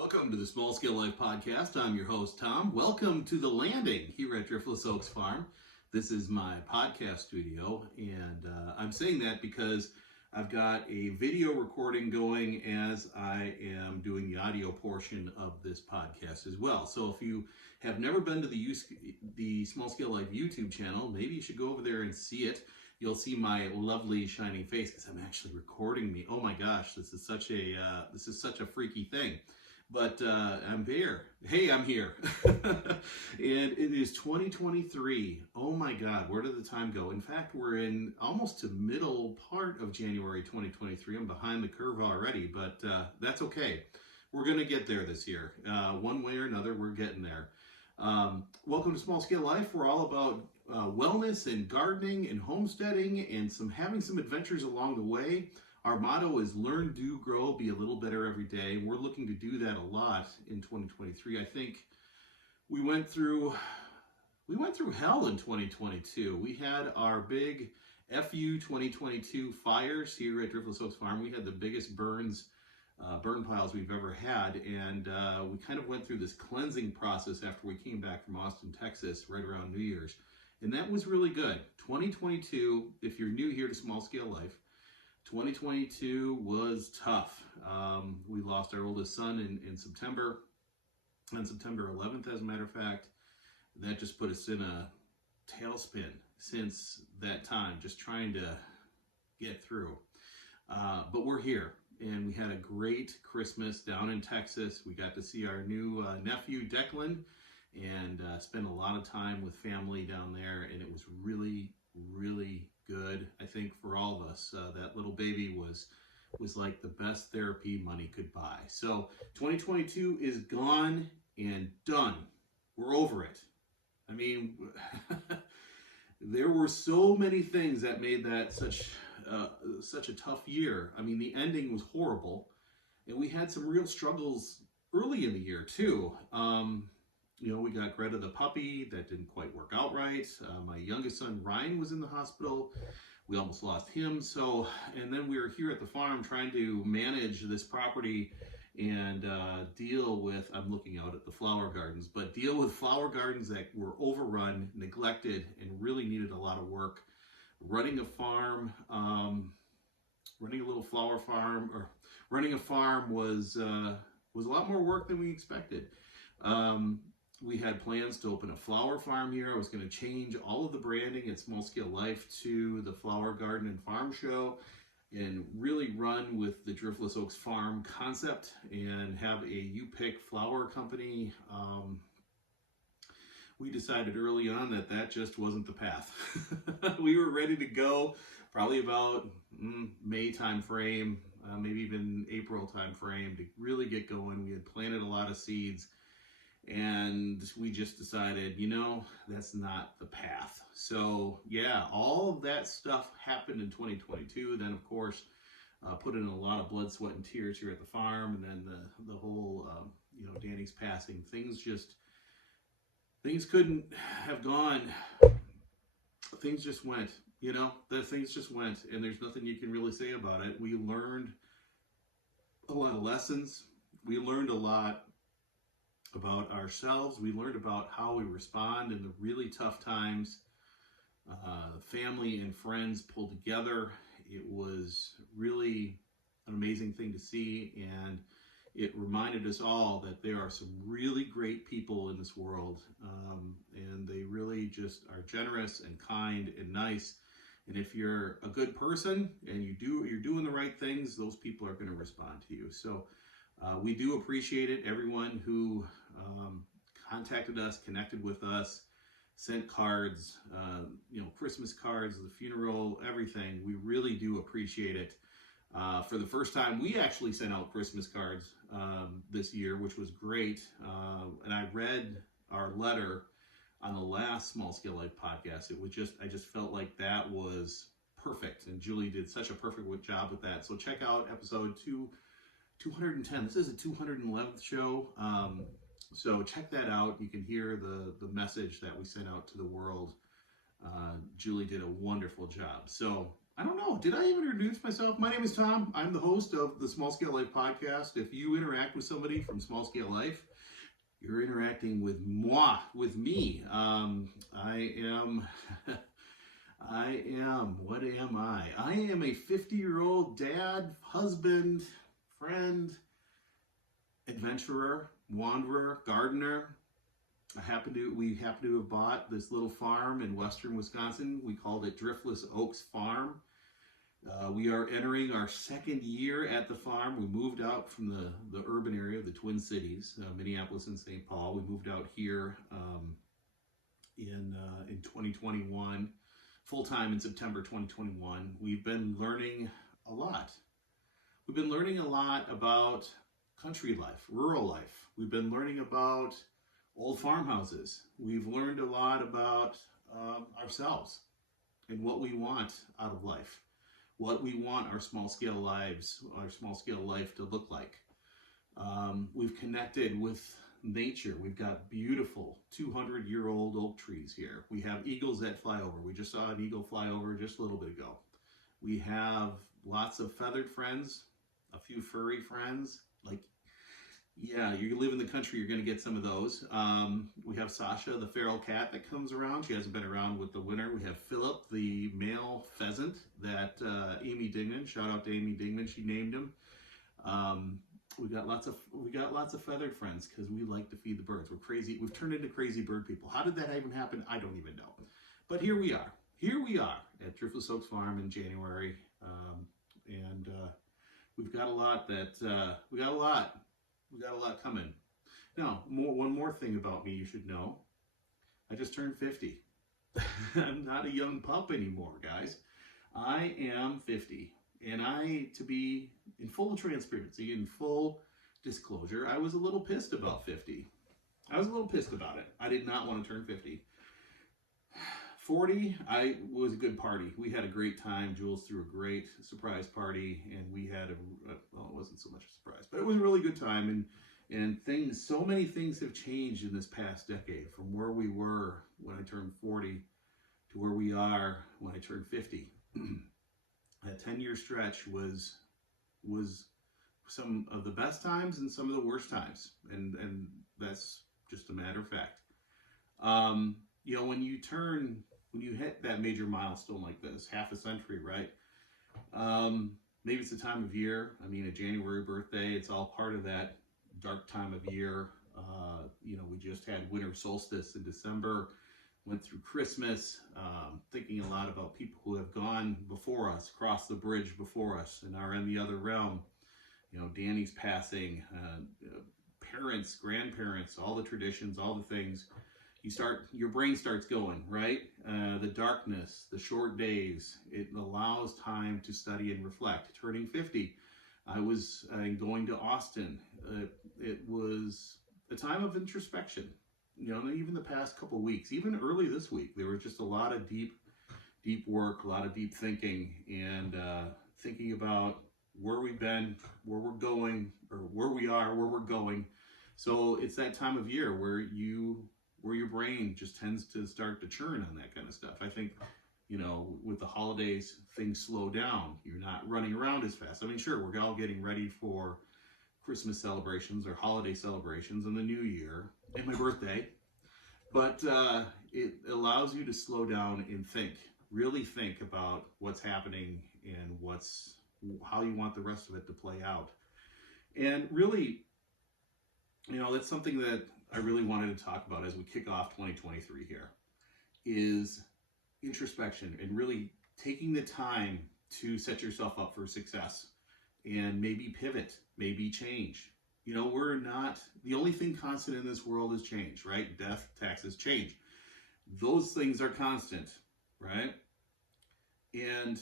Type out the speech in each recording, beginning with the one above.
Welcome to the Small Scale Life Podcast. I'm your host, Tom. Welcome to the landing here at Driftless Oaks Farm. This is my podcast studio, and I'm saying that because I've got a video recording going as I am doing the audio portion of this podcast as well. So if you have never been to the Small Scale Life YouTube channel, maybe you should go over there and see it. You'll see my lovely shining face because I'm actually recording me. Oh my gosh, this is such a freaky thing. But I'm here. Hey, I'm here. And it is 2023. Oh my God, where did the time go? In fact, we're in almost to middle part of January 2023. I'm behind the curve already, but that's okay. We're going to get there this year. One way or another, we're getting there. Welcome to Small Scale Life. We're all about wellness and gardening and homesteading and having some adventures along the way. Our motto is learn, do, grow, be a little better every day. We're looking to do that a lot in 2023. I think we went through hell in 2022. We had our big FU 2022 fires here at Driftless Oaks Farm. We had the biggest burn piles we've ever had, and we kind of went through this cleansing process after we came back from Austin, Texas, right around New Year's, and that was really good. 2022, if you're new here to Small Scale Life, 2022 was tough. We lost our oldest son in September, on September 11th, as a matter of fact. That just put us in a tailspin since that time, just trying to get through. But we're here, and we had a great Christmas down in Texas. We got to see our new nephew, Declan, and spend a lot of time with family down there, and it was really, really good. I think for all of us, that little baby was like the best therapy money could buy. So 2022 is gone and done. We're over it. I mean, there were so many things that made that such a tough year. I mean, the ending was horrible, and we had some real struggles early in the year too. We got Greta the puppy. That didn't quite work out right. My youngest son, Ryan, was in the hospital. We almost lost him. And then we were here at the farm trying to manage this property and deal with, I'm looking out at the flower gardens, but deal with flower gardens that were overrun, neglected, and really needed a lot of work. Running a farm, running a little flower farm, or running a farm was a lot more work than we expected. We had plans to open a flower farm here. I was going to change all of the branding at Small Scale Life to the Flower Garden and Farm Show and really run with the Driftless Oaks Farm concept and have a you-pick flower company. We decided early on that just wasn't the path. We were ready to go probably about May time frame, maybe even April time frame to really get going. We had planted a lot of seeds. And we just decided, that's not the path. So yeah, all of that stuff happened in 2022. Then of course, put in a lot of blood, sweat, and tears here at the farm. And then the whole, Danny's passing, things couldn't have gone. Things just went, things just went, and there's nothing you can really say about it. We learned a lot of lessons. We learned a lot about ourselves. We learned about how we respond in the really tough times. Family and friends pulled together. It was really an amazing thing to see, and it reminded us all that there are some really great people in this world, and they really just are generous and kind and nice. And if you're a good person and you're doing the right things, those people are going to respond to you. So we do appreciate it. Everyone who contacted us, connected with us, sent cards, Christmas cards, the funeral, everything. We really do appreciate it. For the first time, we actually sent out Christmas cards this year, which was great. And I read our letter on the last Small Scale Life podcast. I just felt like that was perfect. And Julie did such a perfect job with that. So check out episode 210. This is a 211th show. So check that out. You can hear the message that we sent out to the world. Julie did a wonderful job. So I don't know. Did I even introduce myself? My name is Tom. I'm the host of the Small Scale Life podcast. If you interact with somebody from Small Scale Life, you're interacting with moi, with me. I am, what am I? I am a 50-year-old dad, husband, friend, adventurer, wanderer, gardener. We happen to have bought this little farm in western Wisconsin. We called it Driftless Oaks Farm. We are entering our second year at the farm. We moved out from the urban area of the Twin Cities, Minneapolis and St. Paul. We moved out here in 2021, full-time in September 2021. We've been learning a lot. We've been learning a lot about country life, rural life. We've been learning about old farmhouses. We've learned a lot about ourselves and what we want out of life, what we want our small scale life to look like. We've connected with nature. We've got beautiful 200-year-old oak trees here. We have eagles that fly over. We just saw an eagle fly over just a little bit ago. We have lots of feathered friends, a few furry friends. Yeah, you live in the country, you're going to get some of those. We have Sasha, the feral cat that comes around. She hasn't been around with the winter. We have Philip, the male pheasant that Amy Dingman, shout out to Amy Dingman, she named him. We got lots of feathered friends because we like to feed the birds. We're crazy. We've turned into crazy bird people. How did that even happen? I don't even know. But here we are. Here we are at Driftless Oaks Farm in January, and we've got a lot We got a lot coming. Now, one more thing about me you should know. I just turned 50. I'm not a young pup anymore, guys. I am 50. And to be in full transparency, in full disclosure, I was a little pissed about 50. I was a little pissed about it. I did not want to turn 50. 40, was a good party. We had a great time. Jules threw a great surprise party, and we had well, it wasn't so much a surprise, but it was a really good time. And so many things have changed in this past decade, from where we were when I turned 40 to where we are when I turned 50. That 10-year stretch was some of the best times and some of the worst times, and that's just a matter of fact. When you hit that major milestone like this, half a century, right? Maybe it's the time of year. I mean, a January birthday, it's all part of that dark time of year. We just had winter solstice in December, went through Christmas, thinking a lot about people who have gone before us, crossed the bridge before us, and are in the other realm. Danny's passing, parents, grandparents, all the traditions, all the things. Your brain starts going, right? The darkness, the short days, it allows time to study and reflect. Turning 50, I was going to Austin. It was a time of introspection. Even the past couple of weeks, even early this week, there was just a lot of deep work, a lot of deep thinking, and thinking about where we've been, where we're going, or where we are, where we're going. So it's that time of year where your brain just tends to start to churn on that kind of stuff. I think, with the holidays, things slow down. You're not running around as fast. I mean, sure, we're all getting ready for Christmas celebrations or holiday celebrations and the New Year and my birthday. But it allows you to slow down and really think about what's happening and how you want the rest of it to play out. And really, that's something that I really wanted to talk about as we kick off 2023 here, is introspection and really taking the time to set yourself up for success and maybe pivot, maybe change. We're not, the only thing constant in this world is change, right? Death, taxes, change. Those things are constant, right? And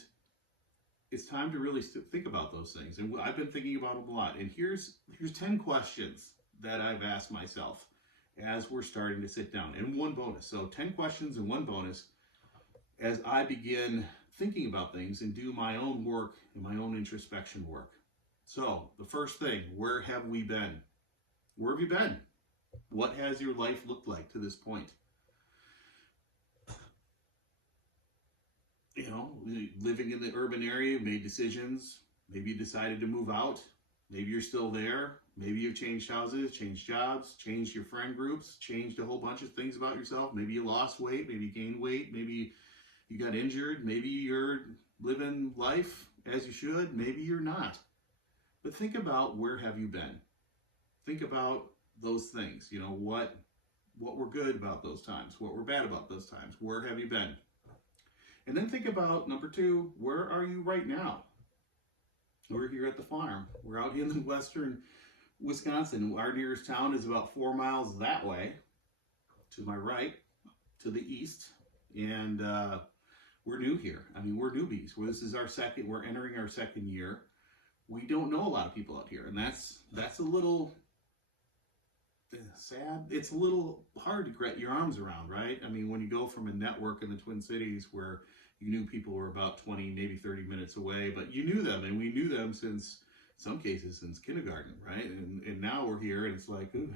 it's time to really think about those things. And I've been thinking about them a lot. And here's 10 questions that I've asked myself as we're starting to sit down, and one bonus. So 10 questions and one bonus as I begin thinking about things and do my own work and my own introspection work. So the first thing, where have we been? Where have you been? What has your life looked like to this point? living in the urban area, made decisions. Maybe you decided to move out. Maybe you're still there. Maybe you've changed houses, changed jobs, changed your friend groups, changed a whole bunch of things about yourself. Maybe you lost weight, maybe you gained weight, maybe you got injured, maybe you're living life as you should, maybe you're not. But think about, where have you been? Think about those things. What were good about those times? What were bad about those times? Where have you been? And then think about, number 2, where are you right now? We're here at the farm. We're out in the western Wisconsin. Our nearest town is about 4 miles that way, to my right, to the east. And we're new here. We're newbies. We're entering our second year. We don't know a lot of people out here. And that's a little sad. It's a little hard to get your arms around, right? When you go from a network in the Twin Cities where you knew people were about 20, maybe 30 minutes away, but you knew them, and we knew them since, some cases, since kindergarten, right? And now we're here, and it's like, ooh,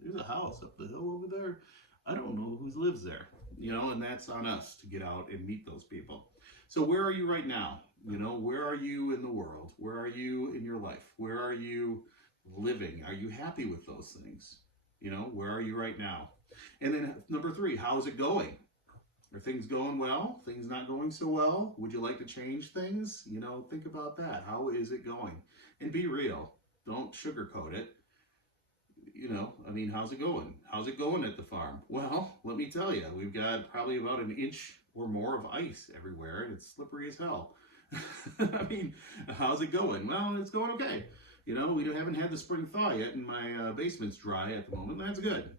there's a house up the hill over there. I don't know who lives there, and that's on us to get out and meet those people. So where are you right now? Where are you in the world? Where are you in your life? Where are you living? Are you happy with those things? Where are you right now? And then number 3, how's it going? Are things going well? Things not going so well? Would you like to change things? Think about that. How is it going? And be real. Don't sugarcoat it. How's it going? How's it going at the farm? Well, let me tell you, we've got probably about an inch or more of ice everywhere, and it's slippery as hell. How's it going? Well, it's going okay. We haven't had the spring thaw yet, and my basement's dry at the moment. That's good.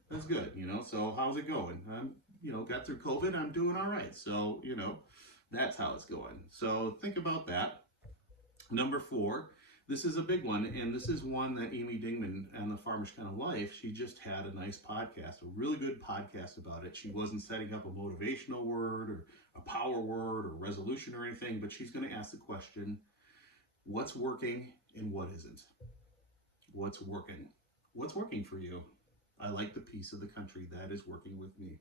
So how's it going? Got through COVID. I'm doing all right. So, that's how it's going. So think about that. Number 4, this is a big one, and this is one that Amy Dingman and the Farmer's Kind of Life, she just had a nice podcast, a really good podcast about it. She wasn't setting up a motivational word or a power word or resolution or anything, but she's going to ask the question, what's working and what isn't? What's working? What's working for you? I like the piece of the country that is working with me.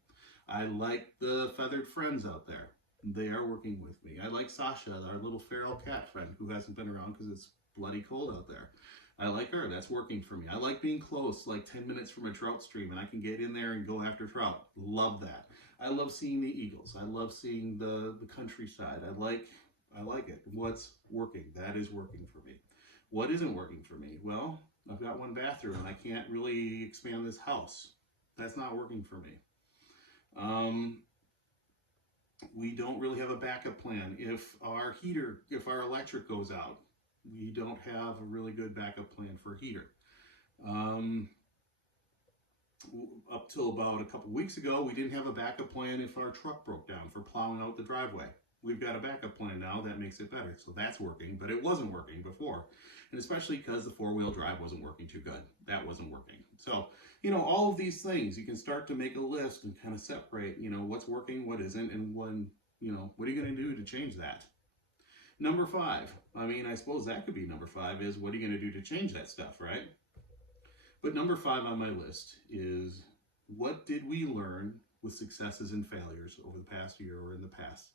I like the feathered friends out there. They are working with me. I like Sasha, our little feral cat friend who hasn't been around because it's bloody cold out there. I like her. That's working for me. I like being close, like 10 minutes from a trout stream, and I can get in there and go after trout. Love that. I love seeing the eagles. I love seeing the countryside. I like it. What's working? That is working for me. What isn't working for me? Well, I've got one bathroom and I can't really expand this house. That's not working for me. We don't really have a backup plan. If our electric goes out, we don't have a really good backup plan for a heater. Up till about a couple weeks ago, we didn't have a backup plan if our truck broke down for plowing out the driveway. We've got a backup plan now that makes it better. So that's working, but it wasn't working before. And especially because the 4-wheel drive wasn't working too good. That wasn't working. So, all of these things, you can start to make a list and kind of separate, what's working, what isn't, and when, what are you going to do to change that? Number 5, I suppose that could be number 5 is, what are you going to do to change that stuff, right? But number 5 on my list is, what did we learn with successes and failures over the past year or in the past?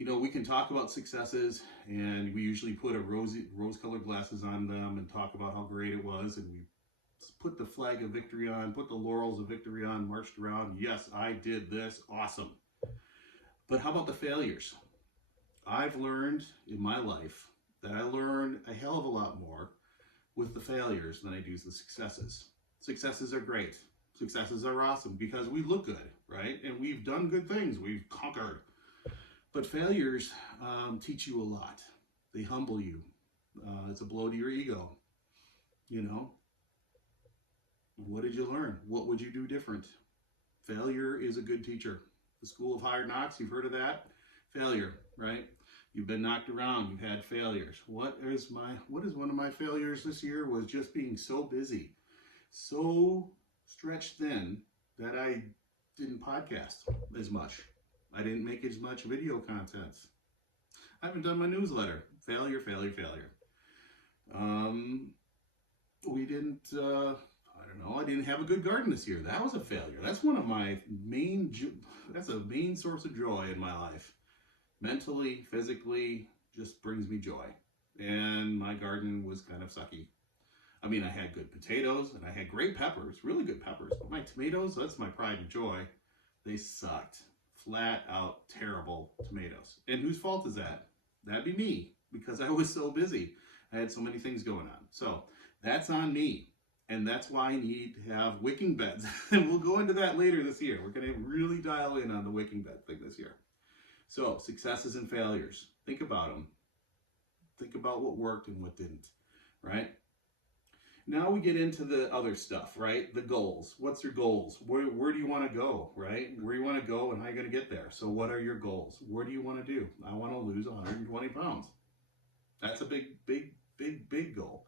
We can talk about successes, and we usually put rose-colored glasses on them and talk about how great it was, and we put the flag of victory on, put the laurels of victory on, marched around, yes, I did this, awesome. But how about the failures? I've learned in my life that I learn a hell of a lot more with the failures than I do the successes. Successes are great. Successes are awesome because we look good, right? And we've done good things. We've conquered. But failures teach you a lot. They humble you. It's a blow to your ego. What did you learn? What would you do different? Failure is a good teacher. The School of Hard Knocks, you've heard of that? Failure, right? You've been knocked around. You've had failures. What is one of my failures this year was just being so busy, so stretched thin that I didn't podcast as much. I didn't make as much video content. I haven't done my newsletter. Failure, failure, failure. We didn't, I didn't have a good garden this year. That was a failure. That's one of my that's a main source of joy in my life. mentally, physically, just brings me joy. And my garden was kind of sucky. I mean, I had good potatoes and I had great peppers, really good peppers, but my tomatoes, that's my pride and joy. They sucked. Flat out terrible tomatoes. And whose fault is that? That'd be me, because I was so busy. I had so many things going on. So that's on me. And that's why I need to have wicking beds. And we'll go into that later this year. We're going to really dial in on the wicking bed thing this year. So successes and failures. Think about them. Think about what worked and what didn't, right? Now we get into the other stuff, right? The goals. What's your goals? Where do you want to go, right? Where do you want to go and how are you going to get there? So what are your goals? What do you want to do? I want to lose 120 pounds. That's a big goal.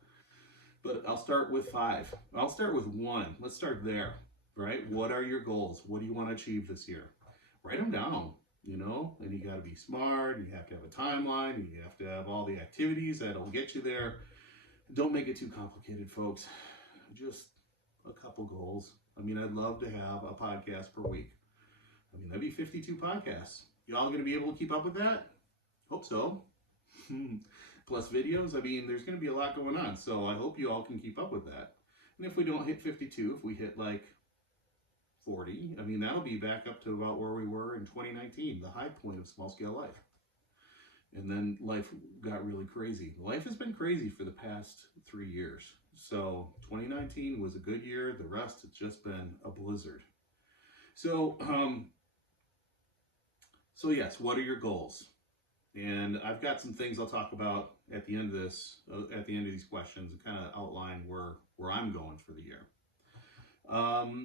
But I'll start with 5. I'll start with 1. Let's start there, right? What are your goals? What do you want to achieve this year? Write them down, and you got to be smart. You have to have a timeline. You have to have all the activities that'll get you there. Don't make it too complicated, folks. Just a couple goals. I mean, I'd love to have a podcast per week. I mean, that'd be 52 podcasts. Y'all going to be able to keep up with that? Hope so. Plus videos. I mean, there's going to be a lot going on. So I hope you all can keep up with that. And if we don't hit 52, if we hit like 40, I mean, that'll be back up to about where we were in 2019, the high point of Small Scale Life. And then life got really crazy. Life has been crazy for the past 3 years. So 2019 was a good year. The rest has just been a blizzard. So, yes, what are your goals? And I've got some things I'll talk about at the end of this, at the end of these questions, and kind of outline where I'm going for the year.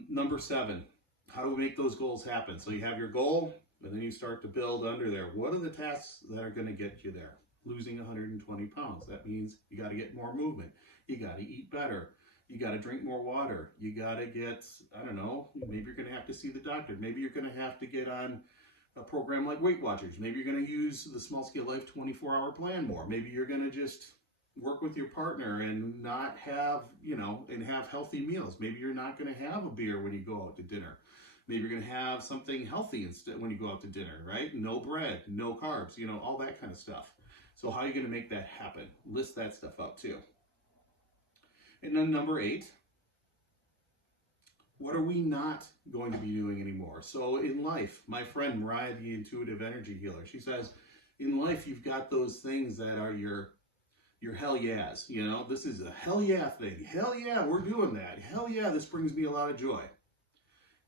Number 7, how do we make those goals happen? So you have your goal. And then you start to build under there. What are the tasks that are going to get you there? Losing 120 pounds. That means you got to get more movement. You got to eat better. You got to drink more water. You got to get, I don't know, maybe you're going to have to see the doctor. Maybe you're going to have to get on a program like Weight Watchers. Maybe you're going to use the Small Scale Life 24-hour plan more. Maybe you're going to just work with your partner and not have, and have healthy meals. Maybe you're not going to have a beer when you go out to dinner. Maybe you're going to have something healthy instead when you go out to dinner, right? No bread, no carbs, all that kind of stuff. So how are you going to make that happen? List that stuff out too. And then number 8, what are we not going to be doing anymore? So in life, my friend Mariah, the intuitive energy healer, she says, in life, you've got those things that are your hell yeahs. This is a hell yeah thing. Hell yeah, we're doing that. Hell yeah, this brings me a lot of joy.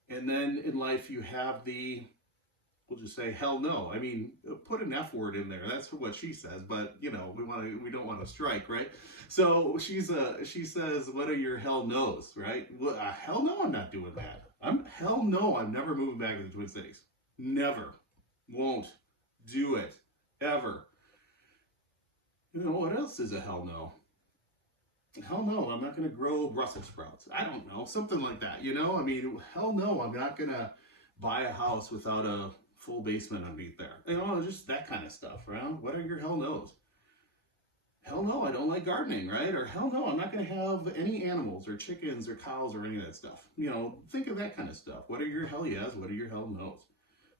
And then in life, you have we'll just say hell no. I mean, put an F word in there. That's what she says, but we don't want to strike, right? So she says, what are your hell no's, right? Well, hell no, I'm not doing that. Hell no, I'm never moving back to the Twin Cities. Never. Won't do it. Ever. What else is a hell no? Hell no, I'm not going to grow Brussels sprouts. I don't know, something like that, I mean, hell no, I'm not going to buy a house without a full basement underneath there. Just that kind of stuff, right? What are your hell no's? Hell no, I don't like gardening, right? Or hell no, I'm not going to have any animals or chickens or cows or any of that stuff. Think of that kind of stuff. What are your hell yeahs? What are your hell no's?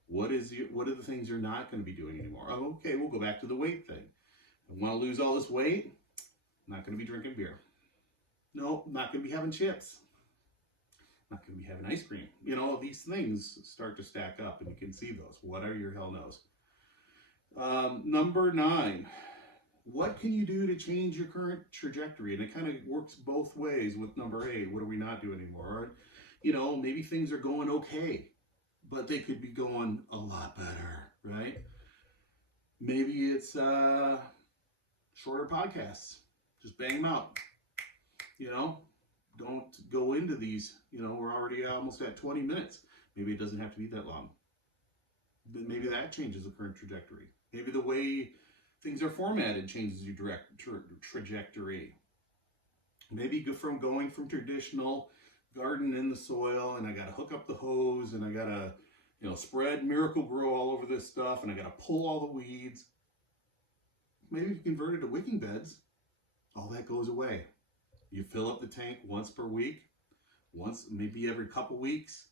What are the things you're not going to be doing anymore? Oh, okay, we'll go back to the weight thing. I want to lose all this weight. Not going to be drinking beer. No, not going to be having chips. Not going to be having ice cream. These things start to stack up and you can see those. What are your hell no's? Number 9, what can you do to change your current trajectory? And it kind of works both ways with number 8. What do we not do anymore? Maybe things are going okay, but they could be going a lot better, right? Maybe it's shorter podcasts. Just bang them out. Don't go into these, we're already almost at 20 minutes. Maybe it doesn't have to be that long. Then maybe that changes the current trajectory. Maybe the way things are formatted changes your trajectory. Maybe from going from traditional garden in the soil and I got to hook up the hose and I got to, spread Miracle-Gro all over this stuff and I got to pull all the weeds. Maybe if you convert it to wicking beds, all that goes away. You fill up the tank once per week, maybe every couple weeks.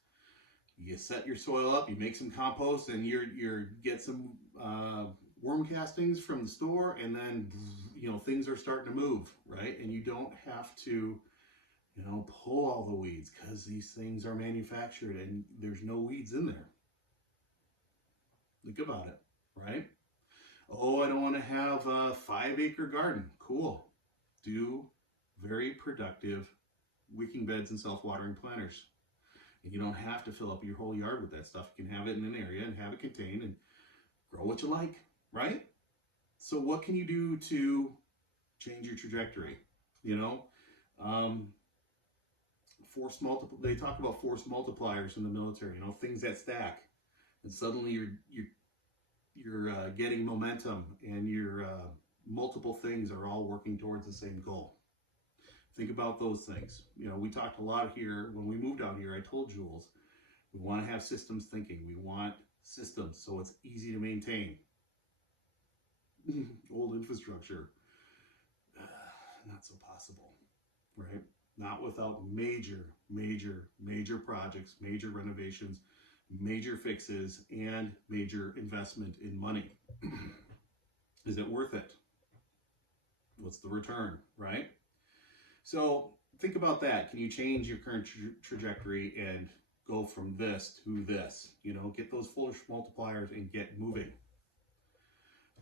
You set your soil up, you make some compost, and you're get some worm castings from the store, and then things are starting to move, right? And you don't have to pull all the weeds because these things are manufactured and there's no weeds in there. Think about it, right? Oh, I don't want to have a 5-acre garden. Cool. Do very productive wicking beds and self-watering planters. And you don't have to fill up your whole yard with that stuff. You can have it in an area and have it contained and grow what you like, right? So what can you do to change your trajectory? They talk about force multipliers in the military, things that stack. And suddenly you're getting momentum, and your multiple things are all working towards the same goal. Think about those things. We talked a lot here when we moved out here. I told Jules, we want to have systems thinking. We want systems so it's easy to maintain. Old infrastructure, not so possible, right? Not without major projects, major renovations, major fixes, and major investment in money. Is it worth it? What's the return, right? So think about that. Can you change your current trajectory and go from this to this? Get those force multipliers and get moving.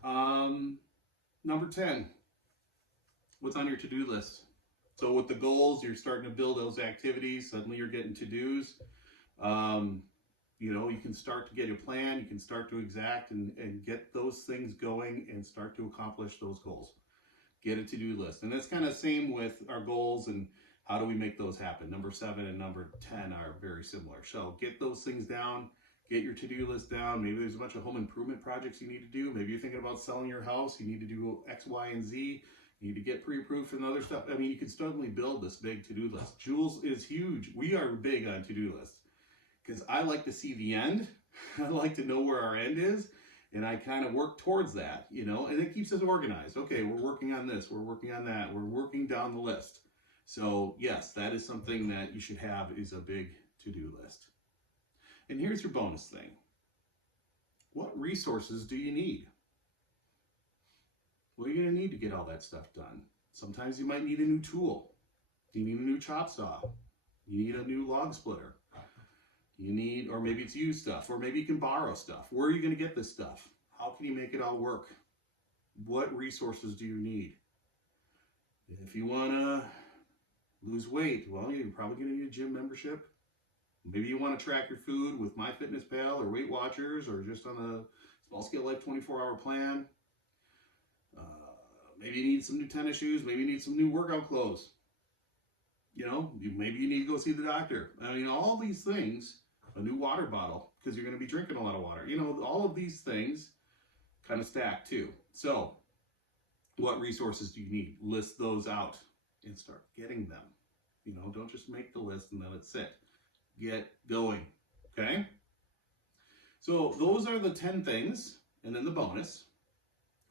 Number 10, what's on your to-do list? So with the goals, you're starting to build those activities. Suddenly you're getting to-dos. You can start to get a plan. You can start to exact and get those things going and start to accomplish those goals. Get a to-do list. And that's kind of the same with our goals and how do we make those happen. Number 7 and number 10 are very similar. So get those things down, get your to-do list down. Maybe there's a bunch of home improvement projects you need to do. Maybe you're thinking about selling your house. You need to do X, Y, and Z. You need to get pre-approved for the other stuff. I mean, you can suddenly build this big to-do list. Jules is huge. We are big on to-do lists because I like to see the end. I like to know where our end is. And I kind of work towards that, and it keeps us organized. Okay, we're working on this, we're working on that, we're working down the list. So yes, that is something that you should have, is a big to-do list. And here's your bonus thing. What resources do you need? What are you going to need to get all that stuff done? Sometimes you might need a new tool. You need a new chop saw. You need a new log splitter. Or maybe it's used stuff, or maybe you can borrow stuff. Where are you going to get this stuff? How can you make it all work? What resources do you need? If you want to lose weight, well, you're probably going to need a gym membership. Maybe you want to track your food with MyFitnessPal or Weight Watchers, or just on a Small Scale Life 24-hour plan. Maybe you need some new tennis shoes. Maybe you need some new workout clothes. Maybe you need to go see the doctor. I mean, all these things. A new water bottle, because you're going to be drinking a lot of water. All of these things kind of stack too. So what resources do you need? List those out and start getting them. Don't just make the list and let it sit. Get going, okay? So those are the 10 things, and then the bonus.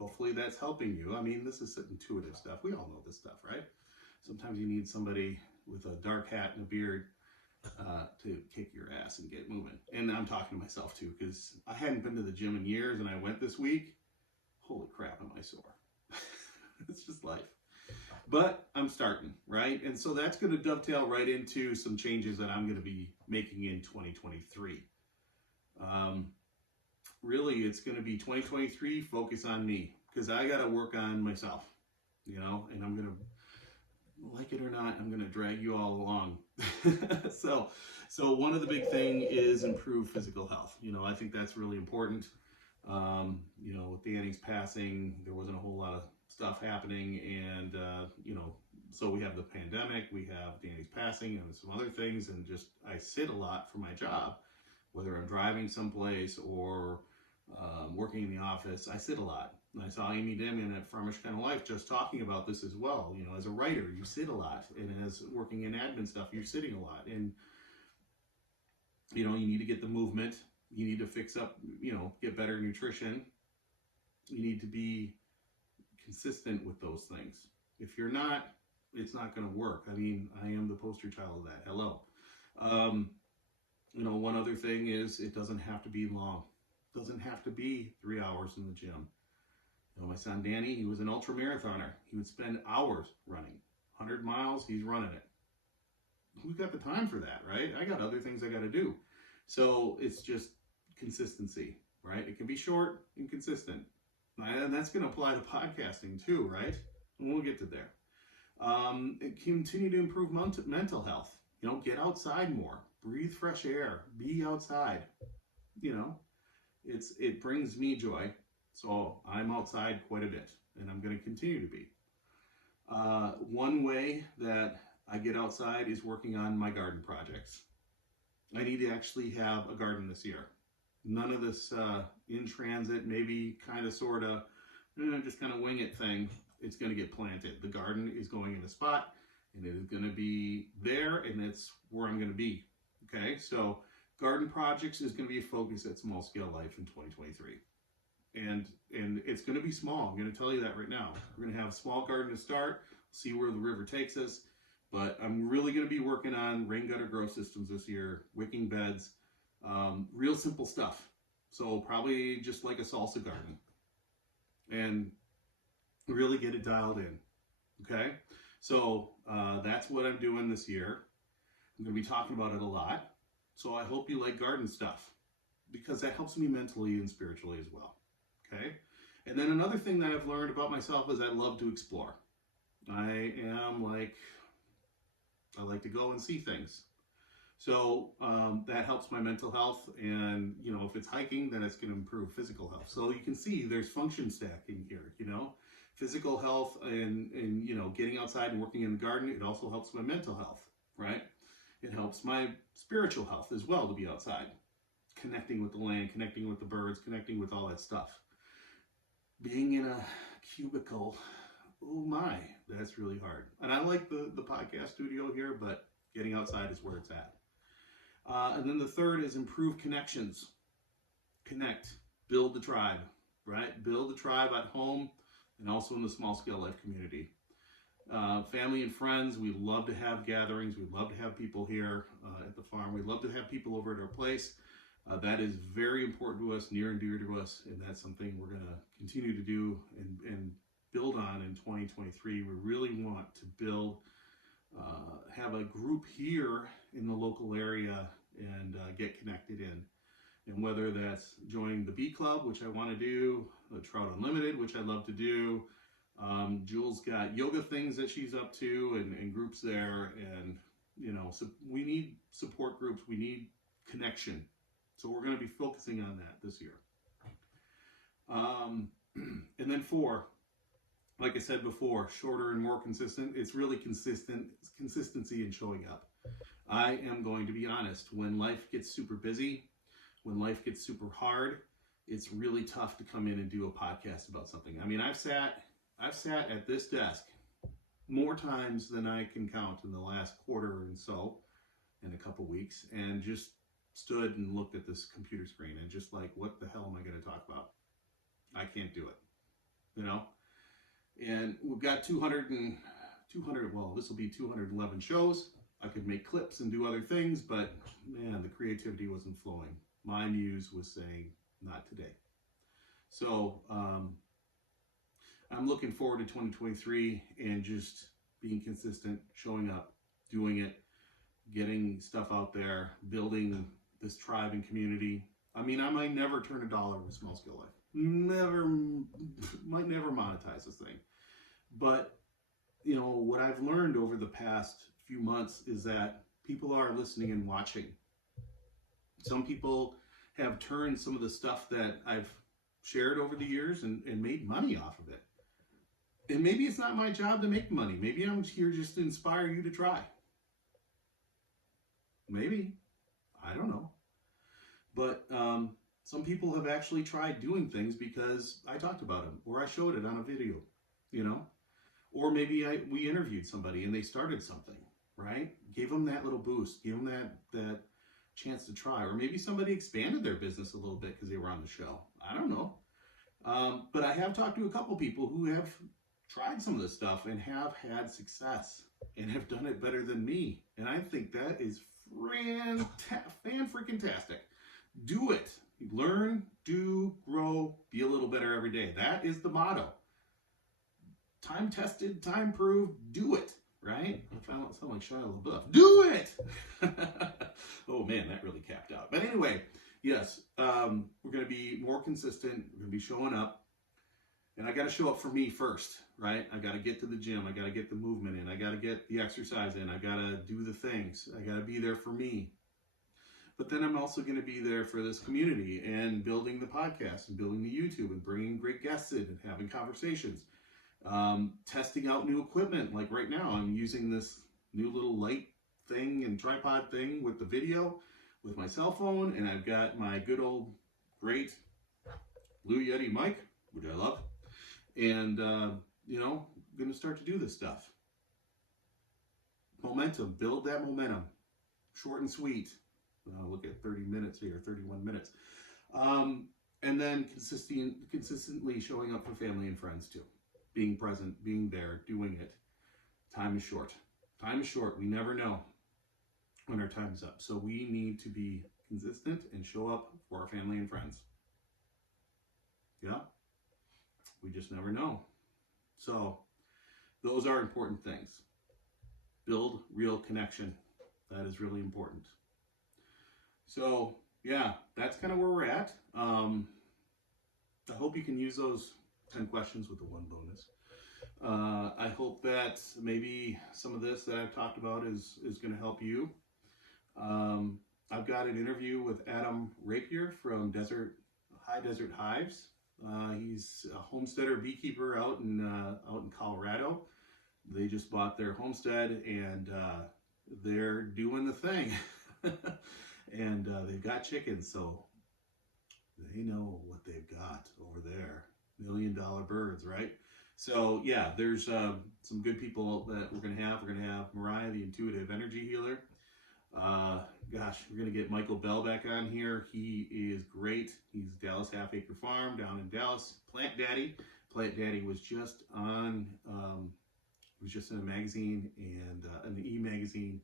Hopefully that's helping you. I mean, this is intuitive stuff. We all know this stuff, right? Sometimes you need somebody with a dark hat and a beard to kick your ass and get moving. And I'm talking to myself too, because I hadn't been to the gym in years, and I went this week. Holy crap, am I sore. It's just life. But I'm starting, right? And so that's going to dovetail right into some changes that I'm going to be making in 2023. Really, it's going to be 2023, focus on me, because I got to work on myself, and I'm going to, like it or not, I'm going to drag you all along. So one of the big thing is improve physical health. I think that's really important. With Danny's passing, there wasn't a whole lot of stuff happening, and so we have the pandemic, we have Danny's passing, and some other things, and just I sit a lot for my job, whether I'm driving someplace or working in the office. I sit a lot. And I saw Amy Demian at Farmers Kind of Life just talking about this as well. As a writer, you sit a lot, and as working in admin stuff, you're sitting a lot, and you need to get the movement. You need to fix up, get better nutrition. You need to be consistent with those things. If you're not, it's not going to work. I mean, I am the poster child of that. Hello. One other thing is it doesn't have to be long. It doesn't have to be 3 hours in the gym. My son Danny, he was an ultra marathoner. He would spend hours running. 100 miles, he's running it. Who's got the time for that, right? I got other things I got to do. So it's just consistency, right? It can be short and consistent. And that's going to apply to podcasting too, right? And we'll get to there. Continue to improve mental health. Get outside more. Breathe fresh air. Be outside. It brings me joy. So I'm outside quite a bit, and I'm going to continue to be. One way that I get outside is working on my garden projects. I need to actually have a garden this year. None of this in transit, maybe kind of, sort of, just kind of wing it thing. It's going to get planted. The garden is going in a spot, and it is going to be there, and it's where I'm going to be. Okay, so garden projects is going to be a focus at Small Scale Life in 2023. And it's going to be small. I'm going to tell you that right now. We're going to have a small garden to start, see where the river takes us. But I'm really going to be working on rain gutter grow systems this year, wicking beds, real simple stuff. So probably just like a salsa garden, and really get it dialed in. Okay, so that's what I'm doing this year. I'm going to be talking about it a lot. So I hope you like garden stuff, because that helps me mentally and spiritually as well. Okay, and then another thing that I've learned about myself is I love to explore. I like to go and see things. So that helps my mental health, and if it's hiking, then it's going to improve physical health. So you can see there's function stacking here, physical health and getting outside and working in the garden. It also helps my mental health, right? It helps my spiritual health as well to be outside, connecting with the land, connecting with the birds, connecting with all that stuff. Being in a cubicle, oh my, that's really hard. And I like the podcast studio here, but getting outside is where it's at. And then the third is improve connections. Connect, build the tribe, right? Build the tribe at home and also in the Small Scale Life community. Family and friends, we love to have gatherings. We love to have people here at the farm. We love to have people over at our place. That is very important to us, near and dear to us, and that's something we're going to continue to do and build on in 2023. We really want to build, have a group here in the local area and get connected in. And whether that's joining the Bee Club, which I want to do, the Trout Unlimited, which I love to do. Jules got yoga things that she's up to and groups there. And, so we need support groups. We need connection. So we're going to be focusing on that this year. And then 4, like I said before, shorter and more consistent. It's really consistency in showing up. I am going to be honest. When life gets super busy, when life gets super hard, it's really tough to come in and do a podcast about something. I mean, I've sat at this desk more times than I can count in the last quarter and so, in a couple weeks, and just stood and looked at this computer screen and just like, what the hell am I going to talk about? I can't do it, And we've got 200, well, this will be 211 shows. I could make clips and do other things, but man, the creativity wasn't flowing. My muse was saying, not today. So I'm looking forward to 2023 and just being consistent, showing up, doing it, getting stuff out there, building this tribe and community. I mean, I might never turn $1 with Small Scale Life. Might never monetize this thing. But, what I've learned over the past few months is that people are listening and watching. Some people have turned some of the stuff that I've shared over the years and made money off of it. And maybe it's not my job to make money. Maybe I'm here just to inspire you to try. Maybe. I don't know. But some people have actually tried doing things because I talked about them or I showed it on a video, Or maybe we interviewed somebody and they started something, right? Gave them that little boost, gave them that chance to try. Or maybe somebody expanded their business a little bit because they were on the show. I don't know. But I have talked to a couple people who have tried some of this stuff and have had success and have done it better than me. And I think that is fan-freaking-tastic. Do it. Learn, do, grow, be a little better every day. That is the motto. Time-tested, time-proved, do it, right? If I don't sound like Shia LaBeouf, do it! Oh man, that really capped out. But anyway, yes, we're going to be more consistent. We're going to be showing up. And I got to show up for me first, right? I got to get to the gym. I got to get the movement in. I got to get the exercise in. I got to do the things. I got to be there for me. But then I'm also going to be there for this community and building the podcast and building the YouTube and bringing great guests in and having conversations. Testing out new equipment. Like right now, I'm using this new little light thing and tripod thing with the video with my cell phone. And I've got my good old great Blue Yeti mic, which I love. And, going to start to do this stuff. Momentum, build that momentum. Short and sweet. Look at 30 minutes here, 31 minutes. And then consistently showing up for family and friends too. Being present, being there, doing it. Time is short. Time is short. We never know when our time's up. So we need to be consistent and show up for our family and friends. Yeah? We just never know. So those are important things. Build real connection. That is really important. So yeah, that's kind of where we're at. I hope you can use those 10 questions with the one bonus. I hope that maybe some of this that I've talked about is going to help you. I've got an interview with Adam Rapier from High Desert Hives. He's a homesteader beekeeper out in Colorado. They just bought their homestead and they're doing the thing. And they've got chickens, so they know what they've got over there. $1 million birds, right? So yeah, there's some good people that we're gonna have. We're gonna have Mariah, the intuitive energy healer. We're gonna get Michael Bell back on here. He is great. He's Dallas Half Acre Farm down in Dallas. Plant Daddy. Plant Daddy was just on. Was just in a magazine and an e-magazine,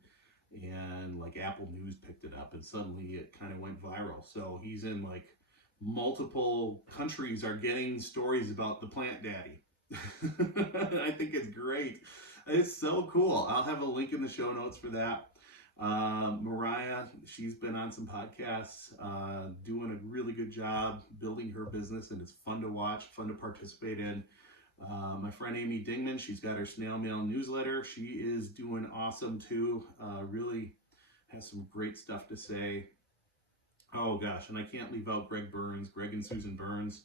and like Apple News picked it up, and suddenly it kind of went viral. So he's in like multiple countries are getting stories about the Plant Daddy. I think it's great. It's so cool. I'll have a link in the show notes for that. Mariah, she's been on some podcasts, doing a really good job building her business, and it's fun to watch, fun to participate in. My friend Amy Dingman, she's got her snail mail newsletter. She is doing awesome too. Really has some great stuff to say. Oh gosh, and I can't leave out Greg and Susan Burns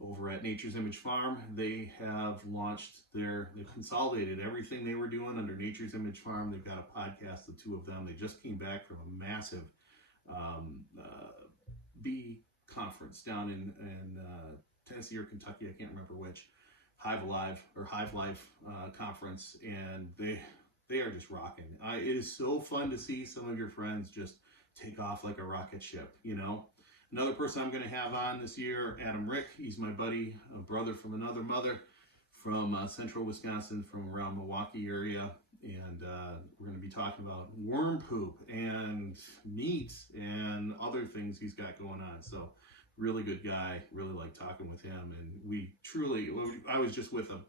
over at Nature's Image Farm. They have launched they've consolidated everything they were doing under Nature's Image Farm. They've got a podcast, the two of them. They just came back from a massive bee conference down in Tennessee or Kentucky, I can't remember which. Hive Life conference, and they are just rocking. It is so fun to see some of your friends just take off like a rocket ship, you know. Another person I'm going to have on this year, Adam Rick. He's my buddy, a brother from another mother, from central Wisconsin, from around Milwaukee area, and we're going to be talking about worm poop and meat and other things he's got going on. So really good guy, really like talking with him, and I was just with him,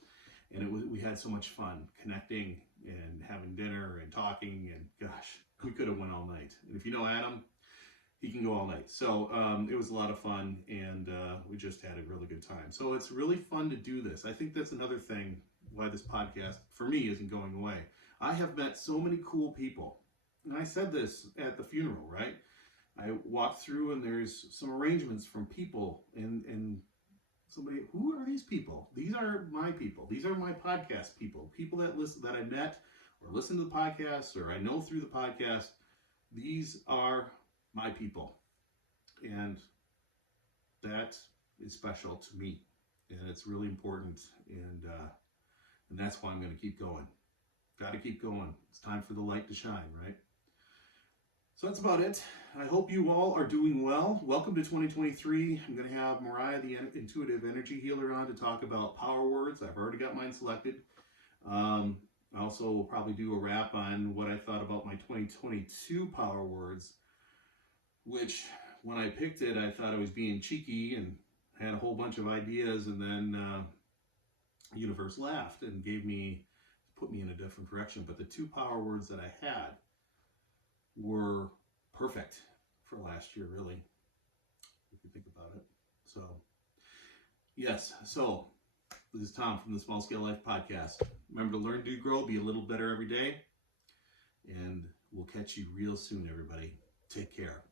and we had so much fun connecting and having dinner and talking, and gosh, we could have went all night. And if you know Adam, he can go all night. So it was a lot of fun, and we just had a really good time. So it's really fun to do this. I think that's another thing why this podcast, for me, isn't going away. I have met so many cool people, and I said this at the funeral, right? I walked through and there's some arrangements from people and somebody, who are these people? These are my people. These are my podcast people. People that I met or listen to the podcast or I know through the podcast. These are my people. And that is special to me. And it's really important. And that's why I'm going to keep going. Got to keep going. It's time for the light to shine, right? So that's about it. I hope you all are doing well. Welcome to 2023. I'm going to have Mariah, the intuitive energy healer, on to talk about power words. I've already got mine selected. I also will probably do a wrap on what I thought about my 2022 Power Words, which when I picked it, I thought I was being cheeky and had a whole bunch of ideas, and then universe laughed and put me in a different direction. But the two Power Words that I had were perfect for last year, really, if you think about it. So, yes. So, this is Tom from the Small Scale Life Podcast. Remember to learn, do, grow, be a little better every day. And we'll catch you real soon, everybody. Take care.